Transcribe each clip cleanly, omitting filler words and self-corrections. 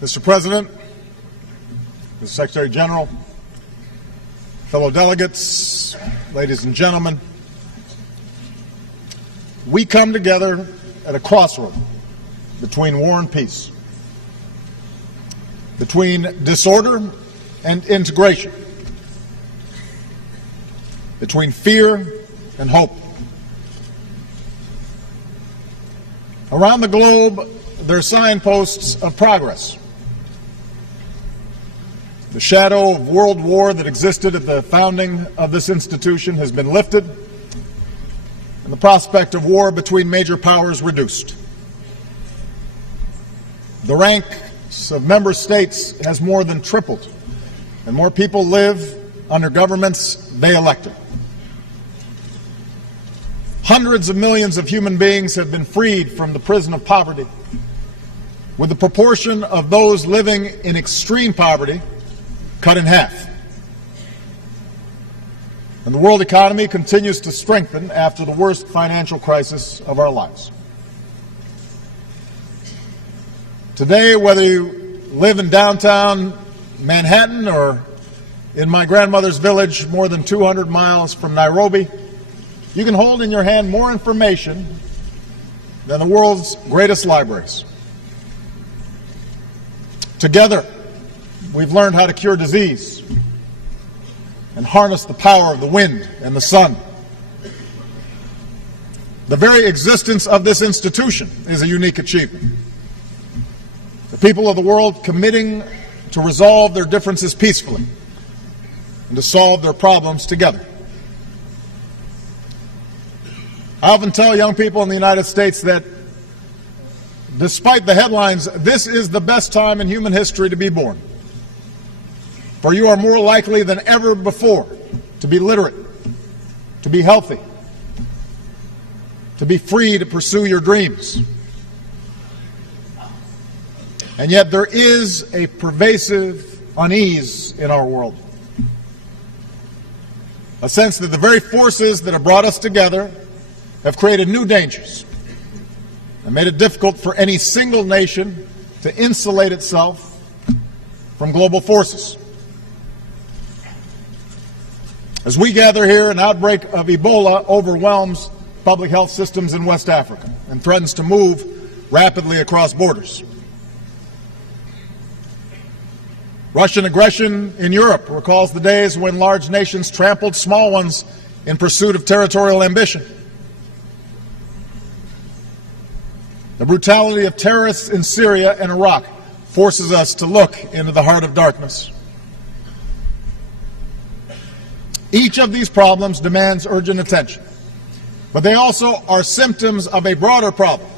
Mr. President, Mr. Secretary General, fellow delegates, ladies and gentlemen, we come together at a crossroad between war and peace, between disorder and integration, between fear and hope. Around the globe, there are signposts of progress. The shadow of world war that existed at the founding of this institution has been lifted, and the prospect of war between major powers reduced. The ranks of member states has more than tripled, and more people live under governments they elected. Hundreds of millions of human beings have been freed from the prison of poverty, with the proportion of those living in extreme poverty cut in half. And the world economy continues to strengthen after the worst financial crisis of our lives. Today, whether you live in downtown Manhattan or in my grandmother's village more than 200 miles from Nairobi, you can hold in your hand more information than the world's greatest libraries. Together, we've learned how to cure disease and harness the power of the wind and the sun. The very existence of this institution is a unique achievement. The people of the world committing to resolve their differences peacefully and to solve their problems together. I often tell young people in the United States that despite the headlines, this is the best time in human history to be born. For you are more likely than ever before to be literate, to be healthy, to be free to pursue your dreams. And yet there is a pervasive unease in our world. A sense that the very forces that have brought us together have created new dangers and made it difficult for any single nation to insulate itself from global forces. As we gather here, an outbreak of Ebola overwhelms public health systems in West Africa and threatens to move rapidly across borders. Russian aggression in Europe recalls the days when large nations trampled small ones in pursuit of territorial ambition. The brutality of terrorists in Syria and Iraq forces us to look into the heart of darkness. Each of these problems demands urgent attention, but they also are symptoms of a broader problem: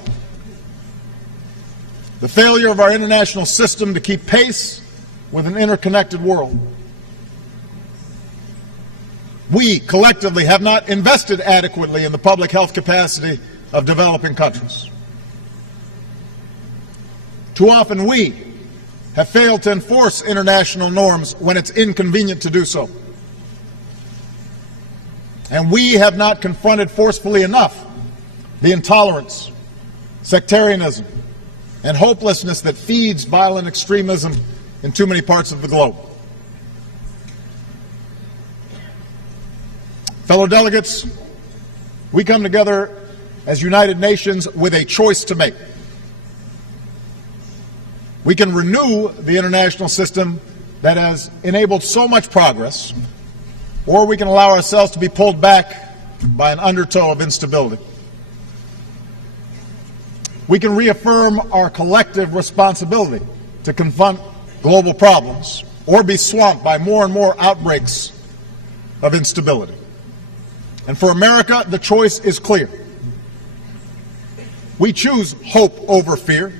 the failure of our international system to keep pace with an interconnected world. We collectively have not invested adequately in the public health capacity of developing countries. Too often we have failed to enforce international norms when it's inconvenient to do so. And we have not confronted forcefully enough the intolerance, sectarianism, and hopelessness that feeds violent extremism in too many parts of the globe. Fellow delegates, we come together as United Nations with a choice to make. We can renew the international system that has enabled so much progress, or we can allow ourselves to be pulled back by an undertow of instability. We can reaffirm our collective responsibility to confront global problems, or be swamped by more and more outbreaks of instability. And for America, the choice is clear. We choose hope over fear.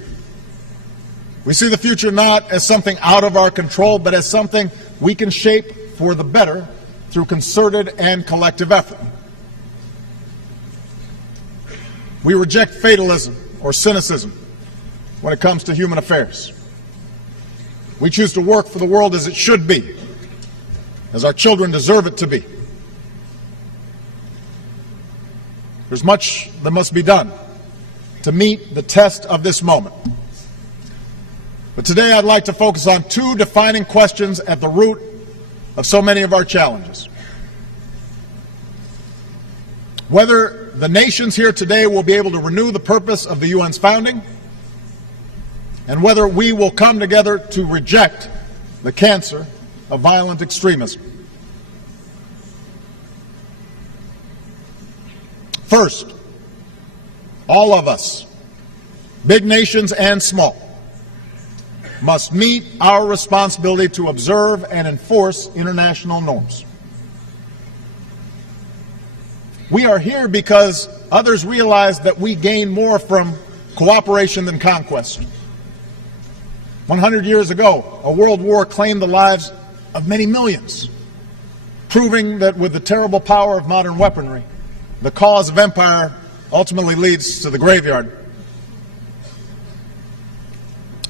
We see the future not as something out of our control, but as something we can shape for the better through concerted and collective effort. We reject fatalism or cynicism when it comes to human affairs. We choose to work for the world as it should be, as our children deserve it to be. There's much that must be done to meet the test of this moment. But today I'd like to focus on two defining questions at the root of so many of our challenges. Whether the nations here today will be able to renew the purpose of the UN's founding, and whether we will come together to reject the cancer of violent extremism. First, all of us, big nations and small, must meet our responsibility to observe and enforce international norms. We are here because others realize that we gain more from cooperation than conquest. 100 years ago, a world war claimed the lives of many millions, proving that with the terrible power of modern weaponry, the cause of empire ultimately leads to the graveyard.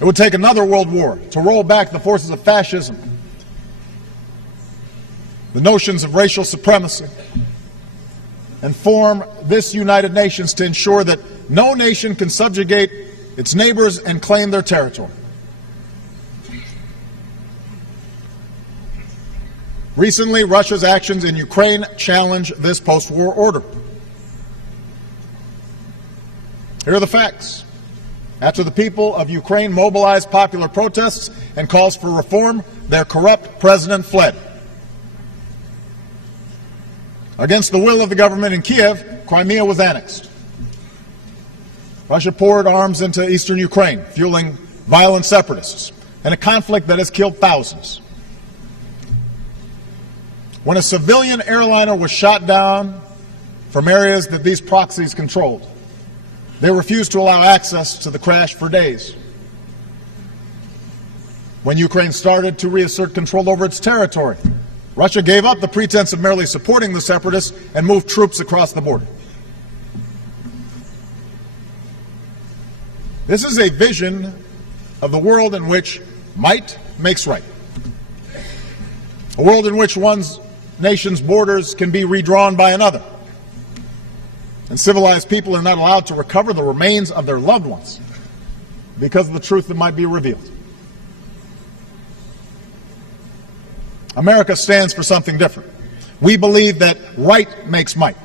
It would take another world war to roll back the forces of fascism, the notions of racial supremacy, and form this United Nations to ensure that no nation can subjugate its neighbors and claim their territory. Recently, Russia's actions in Ukraine challenge this post-war order. Here are the facts. After the people of Ukraine mobilized popular protests and calls for reform, their corrupt president fled. Against the will of the government in Kiev, Crimea was annexed. Russia poured arms into eastern Ukraine, fueling violent separatists, and a conflict that has killed thousands. When a civilian airliner was shot down from areas that these proxies controlled, they refused to allow access to the crash for days. When Ukraine started to reassert control over its territory, Russia gave up the pretense of merely supporting the separatists and moved troops across the border. This is a vision of the world in which might makes right. A world in which one nation's borders can be redrawn by another, and civilized people are not allowed to recover the remains of their loved ones because of the truth that might be revealed. America stands for something different. We believe that right makes might.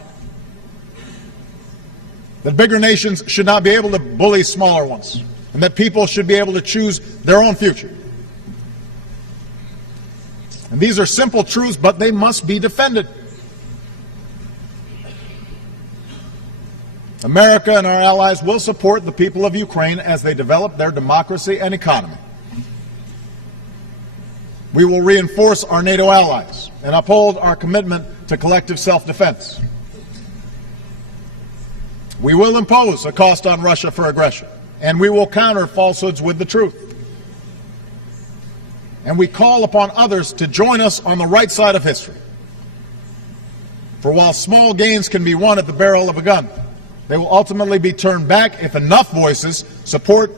That bigger nations should not be able to bully smaller ones, and that people should be able to choose their own future. And these are simple truths, but they must be defended. America and our allies will support the people of Ukraine as they develop their democracy and economy. We will reinforce our NATO allies and uphold our commitment to collective self-defense. We will impose a cost on Russia for aggression, and we will counter falsehoods with the truth. And we call upon others to join us on the right side of history. For while small gains can be won at the barrel of a gun, they will ultimately be turned back if enough voices support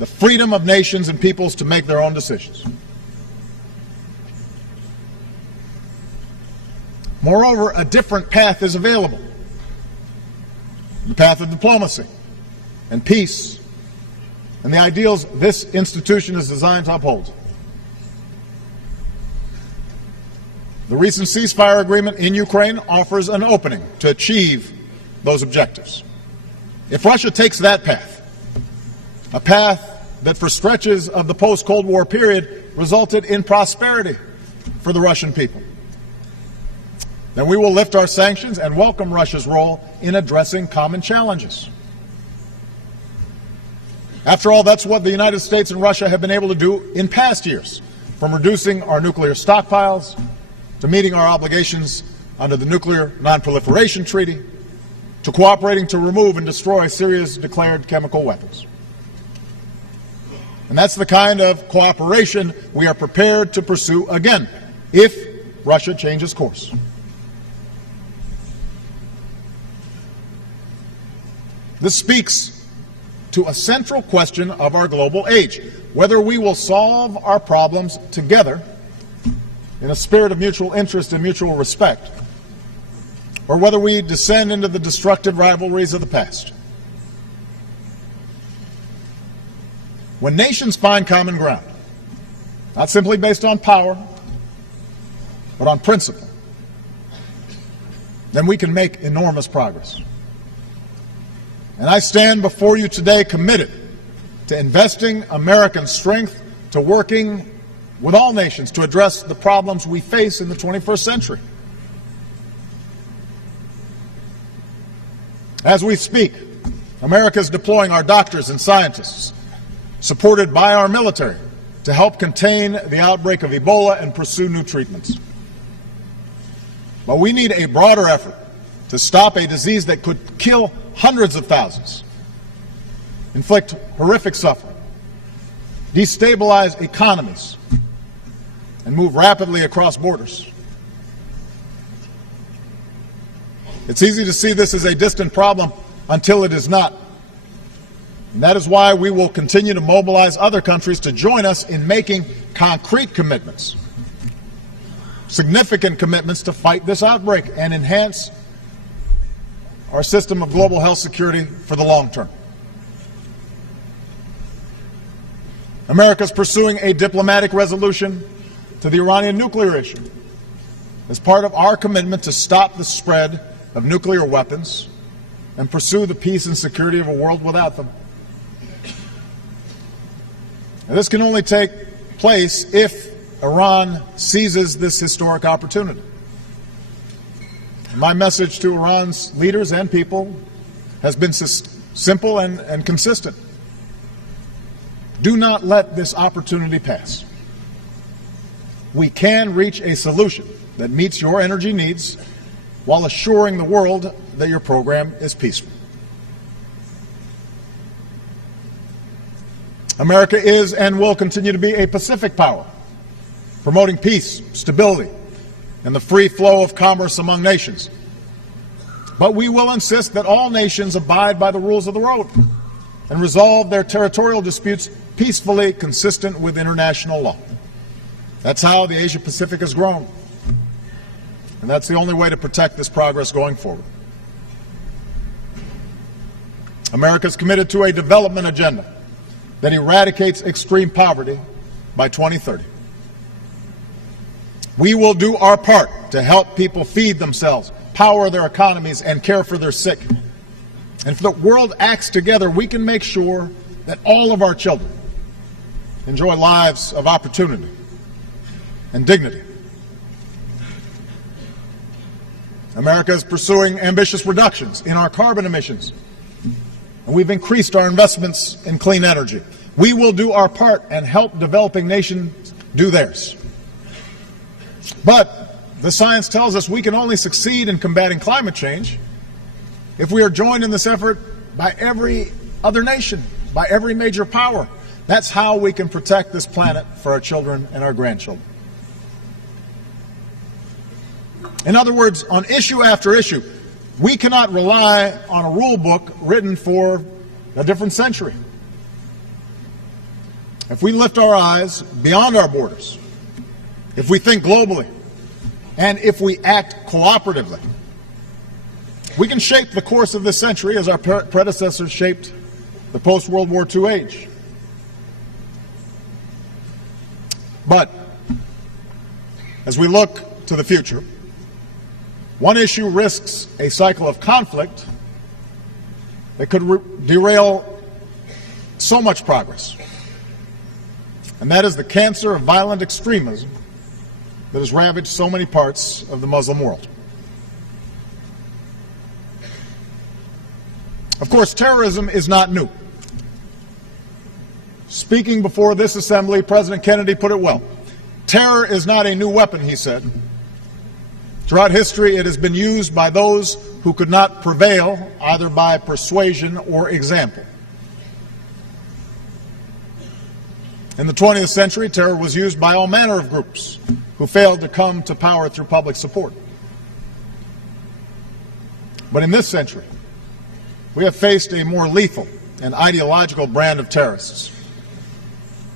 the freedom of nations and peoples to make their own decisions. Moreover, a different path is available. The path of diplomacy and peace and the ideals this institution is designed to uphold. The recent ceasefire agreement in Ukraine offers an opening to achieve those objectives. If Russia takes that path, a path that for stretches of the post-Cold War period resulted in prosperity for the Russian people, then we will lift our sanctions and welcome Russia's role in addressing common challenges. After all, that's what the United States and Russia have been able to do in past years, from reducing our nuclear stockpiles to meeting our obligations under the Nuclear Non-Proliferation Treaty, to cooperating to remove and destroy Syria's declared chemical weapons. And that's the kind of cooperation we are prepared to pursue again, if Russia changes course. This speaks to a central question of our global age, whether we will solve our problems together in a spirit of mutual interest and mutual respect, or whether we descend into the destructive rivalries of the past. When nations find common ground, not simply based on power, but on principle, then we can make enormous progress. And I stand before you today committed to investing American strength, to working with all nations to address the problems we face in the 21st century. As we speak, America is deploying our doctors and scientists, supported by our military, to help contain the outbreak of Ebola and pursue new treatments. But we need a broader effort to stop a disease that could kill hundreds of thousands, inflict horrific suffering, destabilize economies, and move rapidly across borders. It's easy to see this as a distant problem until it is not. And that is why we will continue to mobilize other countries to join us in making concrete commitments, significant commitments to fight this outbreak and enhance our system of global health security for the long term. America is pursuing a diplomatic resolution to the Iranian nuclear issue as part of our commitment to stop the spread of nuclear weapons and pursue the peace and security of a world without them. Now, this can only take place if Iran seizes this historic opportunity. My message to Iran's leaders and people has been simple and consistent. Do not let this opportunity pass. We can reach a solution that meets your energy needs while assuring the world that your program is peaceful. America is and will continue to be a Pacific power, promoting peace, stability, and the free flow of commerce among nations. But we will insist that all nations abide by the rules of the road and resolve their territorial disputes peacefully, consistent with international law. That's how the Asia-Pacific has grown. And that's the only way to protect this progress going forward. America is committed to a development agenda that eradicates extreme poverty by 2030. We will do our part to help people feed themselves, power their economies, and care for their sick. And if the world acts together, we can make sure that all of our children enjoy lives of opportunity and dignity. America is pursuing ambitious reductions in our carbon emissions, and we've increased our investments in clean energy. We will do our part and help developing nations do theirs. But the science tells us we can only succeed in combating climate change if we are joined in this effort by every other nation, by every major power. That's how we can protect this planet for our children and our grandchildren. In other words, on issue after issue, we cannot rely on a rule book written for a different century. If we lift our eyes beyond our borders, if we think globally, and if we act cooperatively, we can shape the course of this century as our predecessors shaped the post-World War II age. But as we look to the future, one issue risks a cycle of conflict that could derail so much progress, and that is the cancer of violent extremism that has ravaged so many parts of the Muslim world. Of course, terrorism is not new. Speaking before this assembly, President Kennedy put it well. Terror is not a new weapon, he said. Throughout history, it has been used by those who could not prevail either by persuasion or example. In the 20th century, terror was used by all manner of groups who failed to come to power through public support. But in this century, we have faced a more lethal and ideological brand of terrorists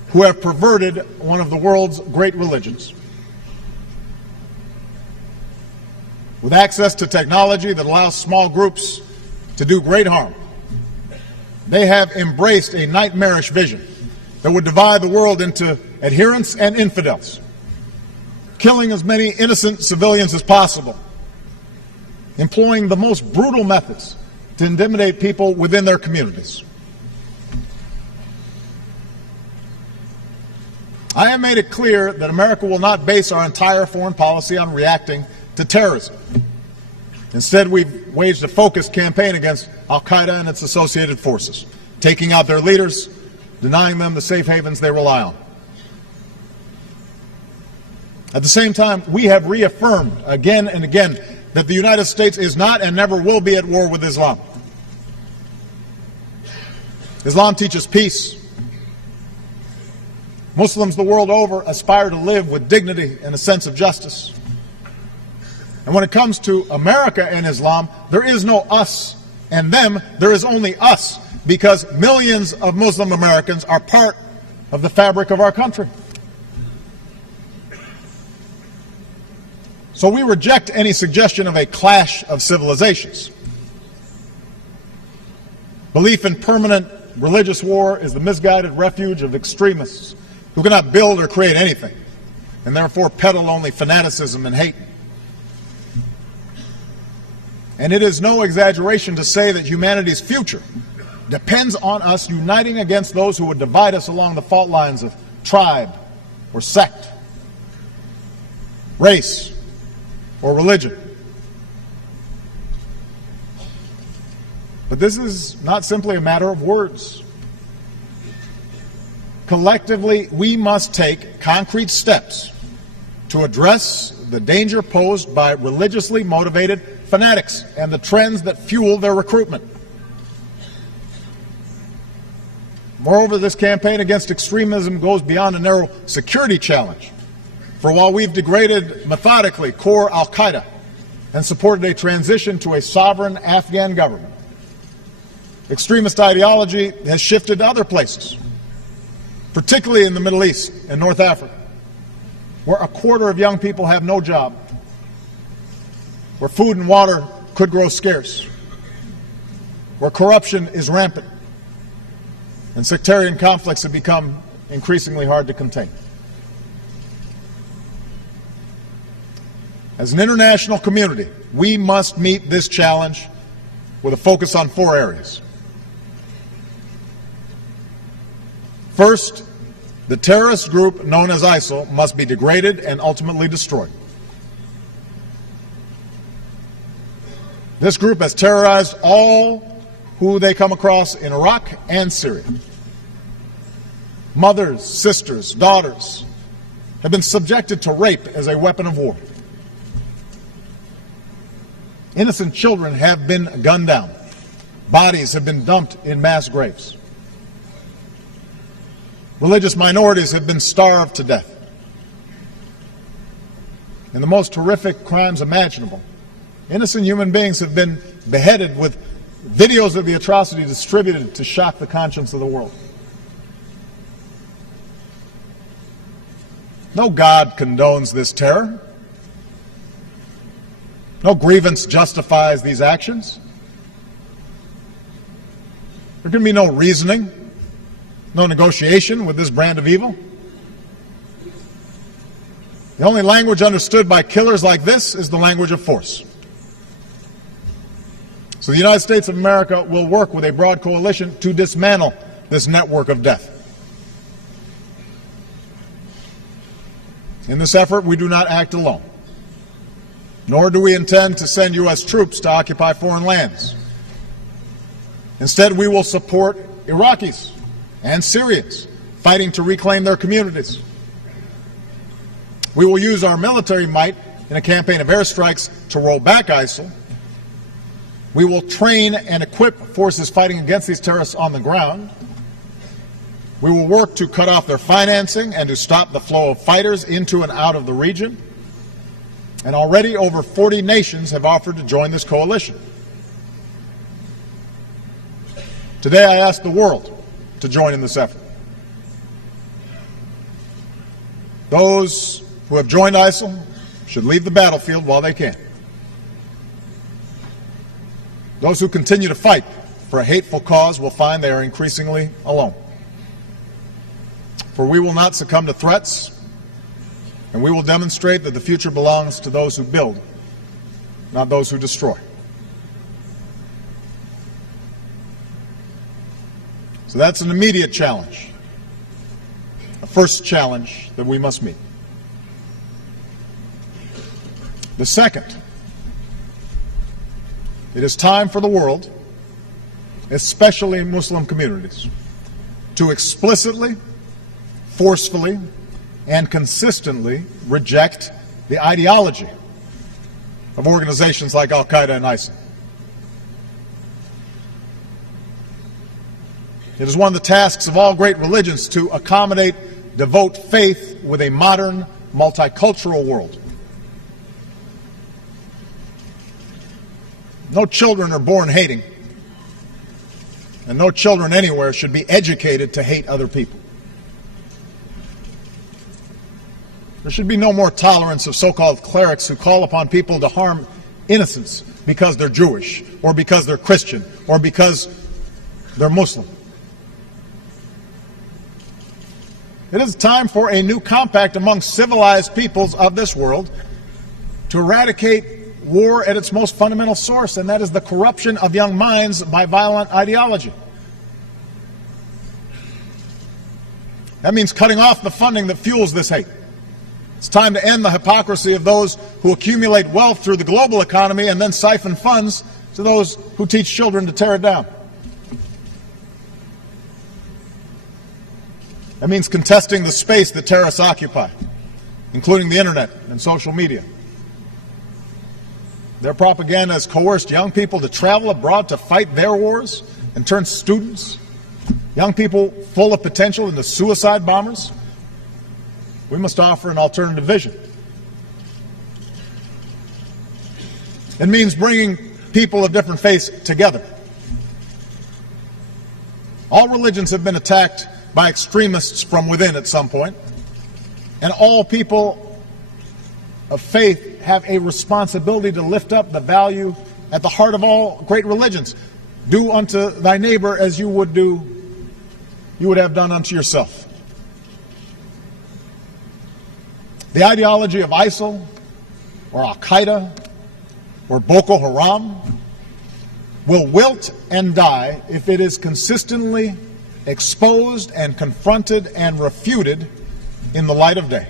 who have perverted one of the world's great religions. With access to technology that allows small groups to do great harm, they have embraced a nightmarish vision that would divide the world into adherents and infidels, killing as many innocent civilians as possible, employing the most brutal methods to intimidate people within their communities. I have made it clear that America will not base our entire foreign policy on reacting to terrorism. Instead, we've waged a focused campaign against al-Qaeda and its associated forces, taking out their leaders, denying them the safe havens they rely on. At the same time, we have reaffirmed again and again that the United States is not and never will be at war with Islam. Islam teaches peace. Muslims the world over aspire to live with dignity and a sense of justice. And when it comes to America and Islam, there is no us and them, there is only us, because millions of Muslim Americans are part of the fabric of our country. So we reject any suggestion of a clash of civilizations. Belief in permanent religious war is the misguided refuge of extremists who cannot build or create anything, and therefore peddle only fanaticism and hate. And it is no exaggeration to say that humanity's future depends on us uniting against those who would divide us along the fault lines of tribe or sect, race or religion. But this is not simply a matter of words. Collectively, we must take concrete steps to address the danger posed by religiously motivated fanatics and the trends that fuel their recruitment. Moreover, this campaign against extremism goes beyond a narrow security challenge. For while we've degraded methodically core al-Qaeda and supported a transition to a sovereign Afghan government, extremist ideology has shifted to other places, particularly in the Middle East and North Africa, where a quarter of young people have no job, where food and water could grow scarce, where corruption is rampant, and sectarian conflicts have become increasingly hard to contain. As an international community, we must meet this challenge with a focus on 4 areas. First, the terrorist group known as ISIL must be degraded and ultimately destroyed. This group has terrorized all who they come across in Iraq and Syria. Mothers, sisters, daughters have been subjected to rape as a weapon of war. Innocent children have been gunned down. Bodies have been dumped in mass graves. Religious minorities have been starved to death. In the most horrific crimes imaginable, innocent human beings have been beheaded with videos of the atrocity distributed to shock the conscience of the world. No God condones this terror. No grievance justifies these actions. There can be no reasoning, no negotiation with this brand of evil. The only language understood by killers like this is the language of force. So the United States of America will work with a broad coalition to dismantle this network of death. In this effort, we do not act alone, nor do we intend to send U.S. troops to occupy foreign lands. Instead, we will support Iraqis and Syrians fighting to reclaim their communities. We will use our military might in a campaign of airstrikes to roll back ISIL. We will train and equip forces fighting against these terrorists on the ground. We will work to cut off their financing and to stop the flow of fighters into and out of the region. And already over 40 nations have offered to join this coalition. Today I ask the world to join in this effort. Those who have joined ISIL should leave the battlefield while they can. Those who continue to fight for a hateful cause will find they are increasingly alone. For we will not succumb to threats, and we will demonstrate that the future belongs to those who build, not those who destroy. So that's an immediate challenge, a first challenge that we must meet. The second, it is time for the world, especially Muslim communities, to explicitly, forcefully, and consistently reject the ideology of organizations like Al-Qaeda and ISIL. It is one of the tasks of all great religions to accommodate, devote faith with a modern, multicultural world. No children are born hating, and no children anywhere should be educated to hate other people. There should be no more tolerance of so-called clerics who call upon people to harm innocents because they're Jewish, or because they're Christian, or because they're Muslim. It is time for a new compact among civilized peoples of this world to eradicate war at its most fundamental source, and that is the corruption of young minds by violent ideology. That means cutting off the funding that fuels this hate. It's time to end the hypocrisy of those who accumulate wealth through the global economy and then siphon funds to those who teach children to tear it down. That means contesting the space that terrorists occupy, including the internet and social media. Their propaganda has coerced young people to travel abroad to fight their wars and turn students, young people full of potential, into suicide bombers. We must offer an alternative vision. It means bringing people of different faiths together. All religions have been attacked by extremists from within at some point, and all people of faith have a responsibility to lift up the value at the heart of all great religions. Do unto thy neighbor as you would have done unto yourself. The ideology of ISIL or Al-Qaeda or Boko Haram will wilt and die if it is consistently exposed and confronted and refuted in the light of day.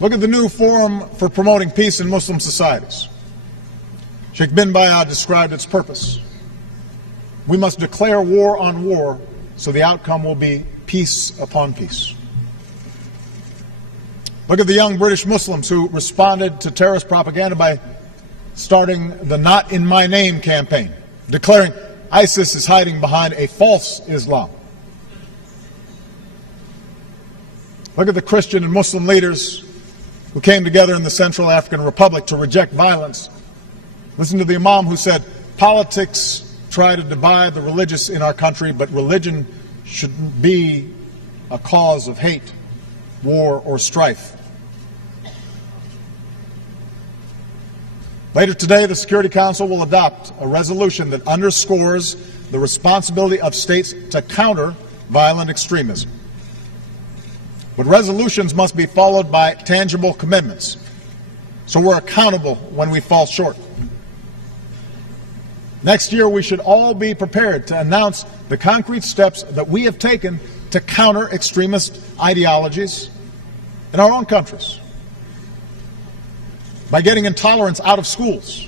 Look at the new forum for promoting peace in Muslim societies. Sheikh bin Bayad described its purpose. We must declare war on war so the outcome will be peace upon peace. Look at the young British Muslims who responded to terrorist propaganda by starting the Not in My Name campaign, declaring ISIS is hiding behind a false Islam. Look at the Christian and Muslim leaders who came together in the Central African Republic to reject violence. Listen to the Imam who said, politics try to divide the religious in our country, but religion shouldn't be a cause of hate, war, or strife. Later today, the Security Council will adopt a resolution that underscores the responsibility of states to counter violent extremism. But resolutions must be followed by tangible commitments, so we're accountable when we fall short. Next year, we should all be prepared to announce the concrete steps that we have taken to counter extremist ideologies in our own countries. By getting intolerance out of schools,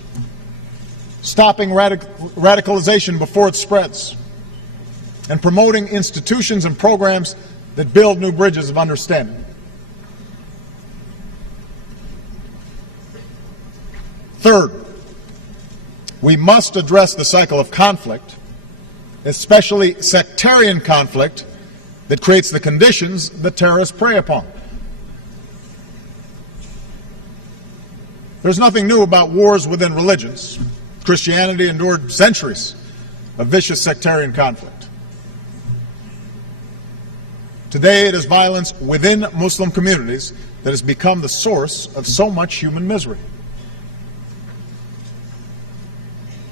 stopping radicalization before it spreads, and promoting institutions and programs that build new bridges of understanding. Third, we must address the cycle of conflict, especially sectarian conflict, that creates the conditions that terrorists prey upon. There's nothing new about wars within religions. Christianity endured centuries of vicious sectarian conflict. Today, it is violence within Muslim communities that has become the source of so much human misery.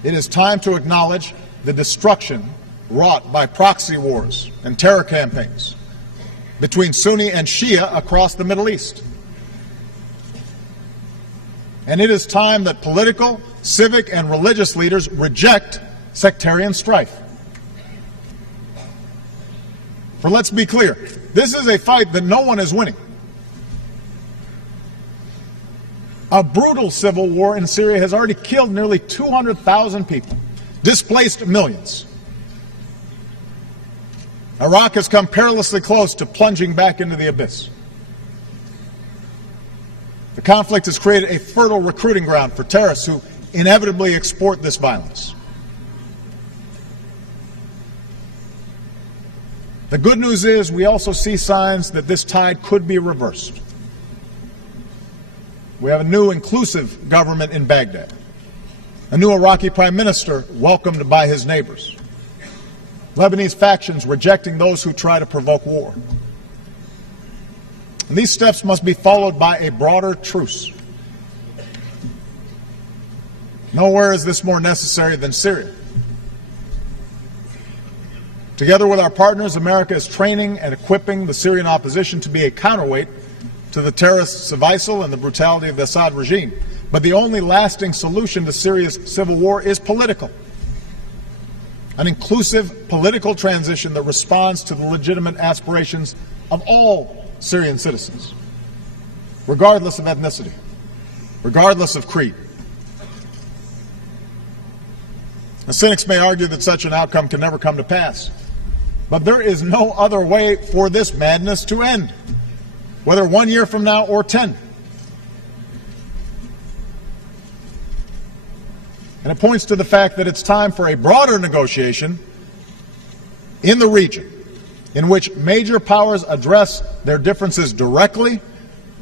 It is time to acknowledge the destruction wrought by proxy wars and terror campaigns between Sunni and Shia across the Middle East. And it is time that political, civic, and religious leaders reject sectarian strife. For let's be clear, this is a fight that no one is winning. A brutal civil war in Syria has already killed nearly 200,000 people, displaced millions. Iraq has come perilously close to plunging back into the abyss. The conflict has created a fertile recruiting ground for terrorists who inevitably export this violence. The good news is we also see signs that this tide could be reversed. We have a new inclusive government in Baghdad, a new Iraqi prime minister welcomed by his neighbors, Lebanese factions rejecting those who try to provoke war. And these steps must be followed by a broader truce. Nowhere is this more necessary than Syria. Together with our partners, America is training and equipping the Syrian opposition to be a counterweight to the terrorists of ISIL and the brutality of the Assad regime. But the only lasting solution to Syria's civil war is political. An inclusive political transition that responds to the legitimate aspirations of all Syrian citizens, regardless of ethnicity, regardless of creed. The cynics may argue that such an outcome can never come to pass, but there is no other way for this madness to end, whether 1 year from now or 10. And it points to the fact that it's time for a broader negotiation in the region in which major powers address their differences directly,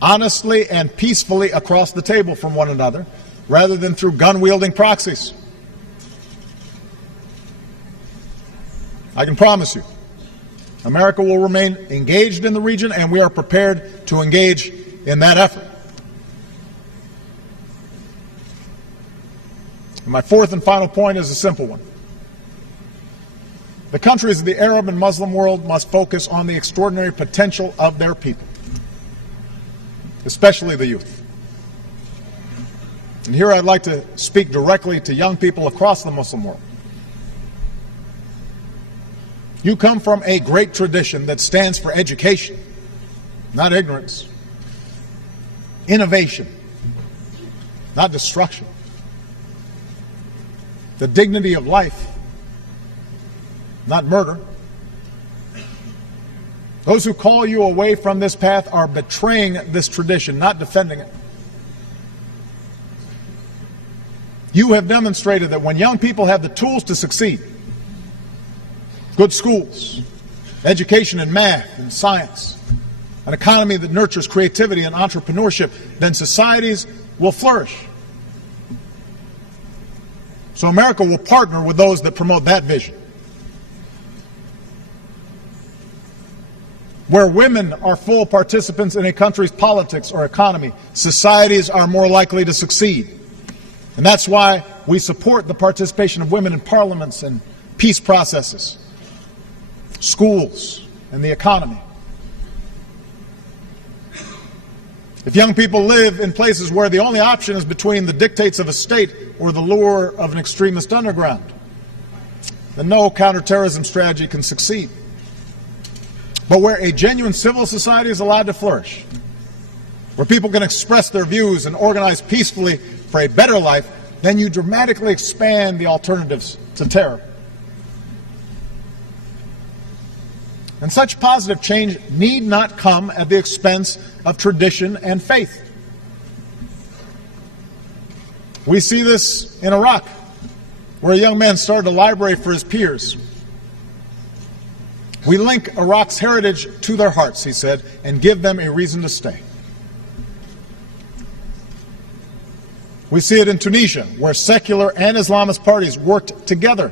honestly, and peacefully across the table from one another, rather than through gun-wielding proxies. I can promise you, America will remain engaged in the region, and we are prepared to engage in that effort. My fourth and final point is a simple one. The countries of the Arab and Muslim world must focus on the extraordinary potential of their people, especially the youth. And here I'd like to speak directly to young people across the Muslim world. You come from a great tradition that stands for education, not ignorance, innovation, not destruction, the dignity of life, not murder. Those who call you away from this path are betraying this tradition, not defending it. You have demonstrated that when young people have the tools to succeed, good schools, education in math and science, an economy that nurtures creativity and entrepreneurship, then societies will flourish. So America will partner with those that promote that vision. Where women are full participants in a country's politics or economy, societies are more likely to succeed. And that's why we support the participation of women in parliaments and peace processes, schools, and the economy. If young people live in places where the only option is between the dictates of a state or the lure of an extremist underground, then no counterterrorism strategy can succeed. But where a genuine civil society is allowed to flourish, where people can express their views and organize peacefully for a better life, then you dramatically expand the alternatives to terror. And such positive change need not come at the expense of tradition and faith. We see this in Iraq, where a young man started a library for his peers. We link Iraq's heritage to their hearts, he said, and give them a reason to stay. We see it in Tunisia, where secular and Islamist parties worked together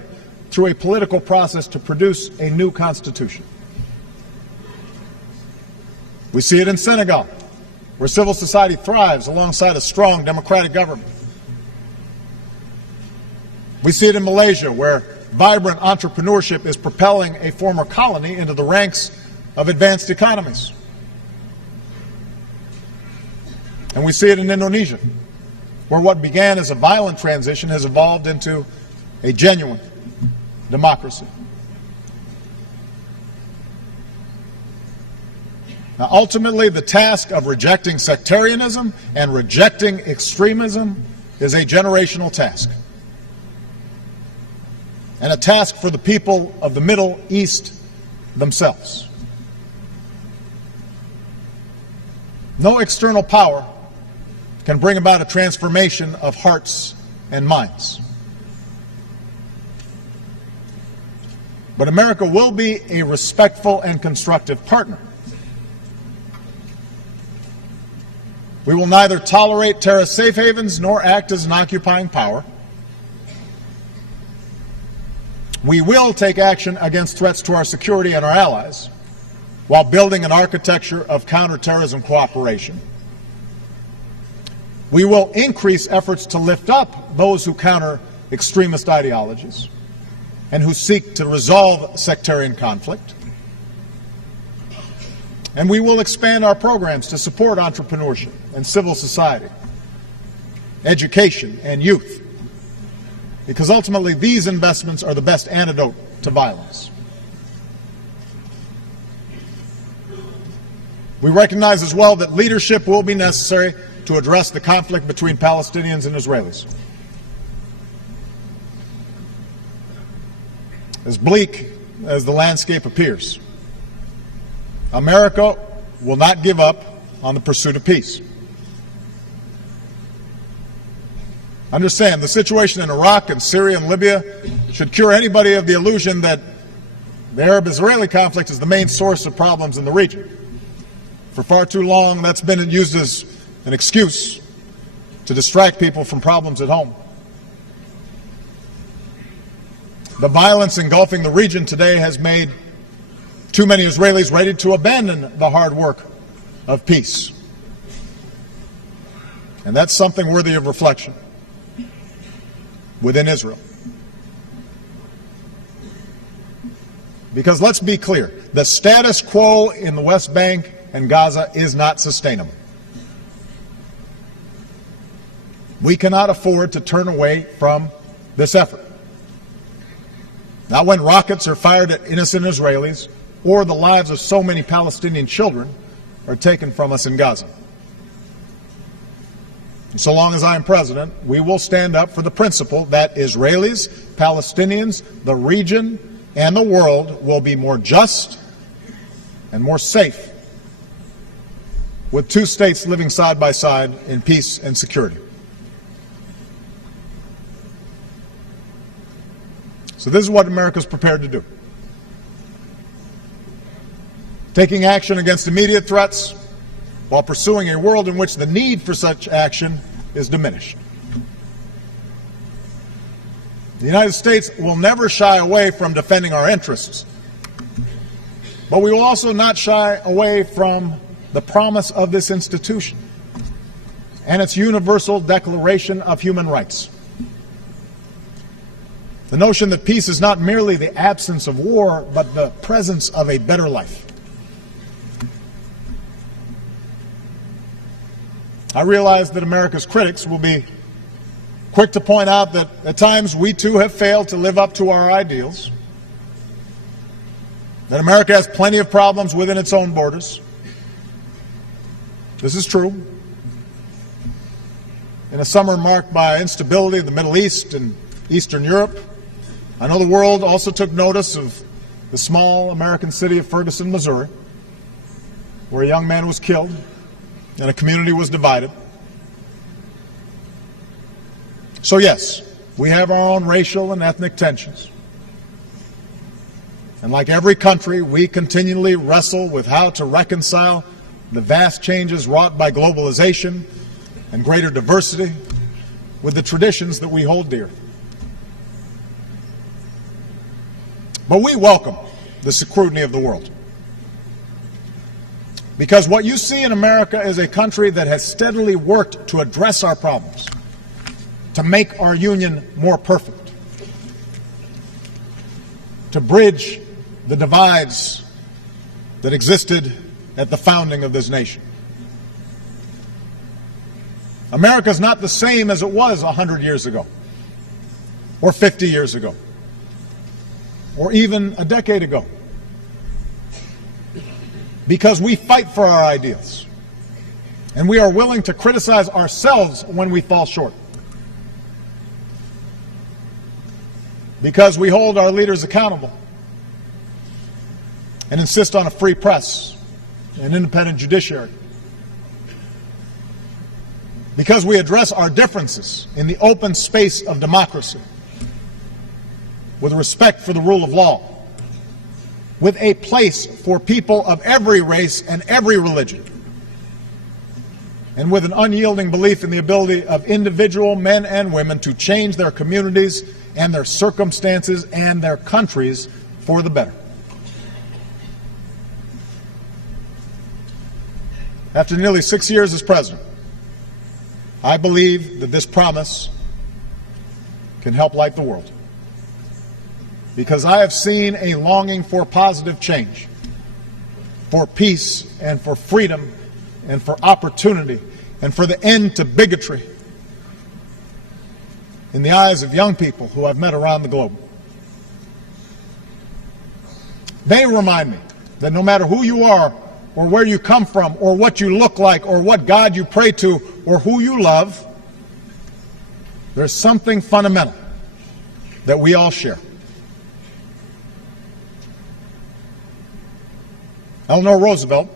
through a political process to produce a new constitution. We see it in Senegal, where civil society thrives alongside a strong democratic government. We see it in Malaysia, where vibrant entrepreneurship is propelling a former colony into the ranks of advanced economies. And we see it in Indonesia, where what began as a violent transition has evolved into a genuine democracy. Now, ultimately, the task of rejecting sectarianism and rejecting extremism is a generational task, and a task for the people of the Middle East themselves. No external power can bring about a transformation of hearts and minds. But America will be a respectful and constructive partner. We will neither tolerate terrorist safe havens nor act as an occupying power. We will take action against threats to our security and our allies while building an architecture of counterterrorism cooperation. We will increase efforts to lift up those who counter extremist ideologies and who seek to resolve sectarian conflict. And we will expand our programs to support entrepreneurship and civil society, education and youth, because ultimately these investments are the best antidote to violence. We recognize as well that leadership will be necessary to address the conflict between Palestinians and Israelis. As bleak as the landscape appears, America will not give up on the pursuit of peace. Understand, the situation in Iraq and Syria and Libya should cure anybody of the illusion that the Arab-Israeli conflict is the main source of problems in the region. For far too long, that's been used as an excuse to distract people from problems at home. The violence engulfing the region today has made too many Israelis ready to abandon the hard work of peace. And that's something worthy of reflection within Israel. Because let's be clear, the status quo in the West Bank and Gaza is not sustainable. We cannot afford to turn away from this effort. Not when rockets are fired at innocent Israelis or the lives of so many Palestinian children are taken from us in Gaza. So long as I am president, we will stand up for the principle that Israelis, Palestinians, the region, and the world will be more just and more safe with two states living side by side in peace and security. So this is what America is prepared to do. Taking action against immediate threats while pursuing a world in which the need for such action is diminished. The United States will never shy away from defending our interests, but we will also not shy away from the promise of this institution and its universal Declaration of Human Rights. The notion that peace is not merely the absence of war, but the presence of a better life. I realize that America's critics will be quick to point out that at times we too have failed to live up to our ideals, that America has plenty of problems within its own borders. This is true. In a summer marked by instability in the Middle East and Eastern Europe, I know the world also took notice of the small American city of Ferguson, Missouri, where a young man was killed and a community was divided. So yes, we have our own racial and ethnic tensions. And like every country, we continually wrestle with how to reconcile the vast changes wrought by globalization and greater diversity with the traditions that we hold dear. But we welcome the scrutiny of the world, because what you see in America is a country that has steadily worked to address our problems, to make our union more perfect. to bridge the divides that existed at the founding of this nation. America is not the same as it was 100 years ago, or 50 years ago, or even a decade ago, because we fight for our ideals, and we are willing to criticize ourselves when we fall short, because we hold our leaders accountable and insist on a free press, an independent judiciary, because we address our differences in the open space of democracy with respect for the rule of law, with a place for people of every race and every religion, and with an unyielding belief in the ability of individual men and women to change their communities and their circumstances and their countries for the better. After nearly 6 years as president, I believe that this promise can help light the world, because I have seen a longing for positive change, for peace and for freedom and for opportunity and for the end to bigotry in the eyes of young people who I've met around the globe. They remind me that no matter who you are or where you come from or what you look like or what God you pray to or who you love, there's something fundamental that we all share. Eleanor Roosevelt,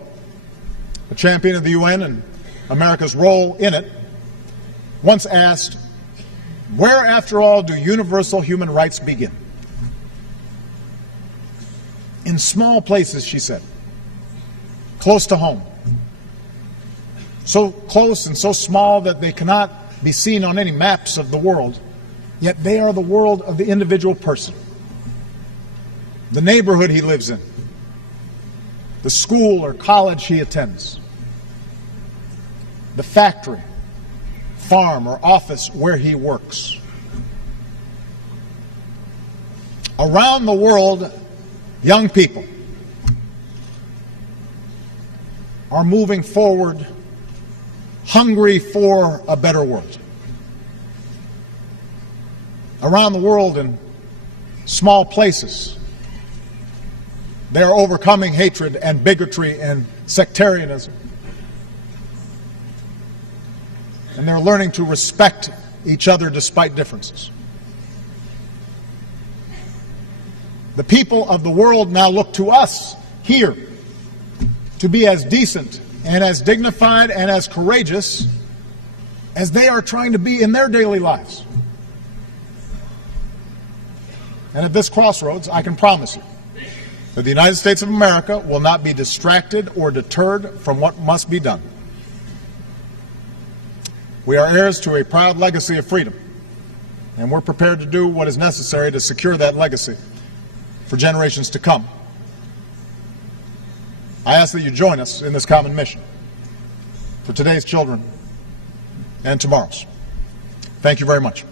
a champion of the UN and America's role in it, once asked, "Where, after all, do universal human rights begin?" In small places, she said, close to home. So close and so small that they cannot be seen on any maps of the world, yet they are the world of the individual person, the neighborhood he lives in, the school or college he attends, the factory, farm, or office where he works. Around the world, young people are moving forward, hungry for a better world. Around the world, in small places, they are overcoming hatred and bigotry and sectarianism. And they're learning to respect each other despite differences. The people of the world now look to us here to be as decent and as dignified and as courageous as they are trying to be in their daily lives. And at this crossroads, I can promise you that the United States of America will not be distracted or deterred from what must be done. We are heirs to a proud legacy of freedom, and we're prepared to do what is necessary to secure that legacy for generations to come. I ask that you join us in this common mission for today's children and tomorrow's. Thank you very much.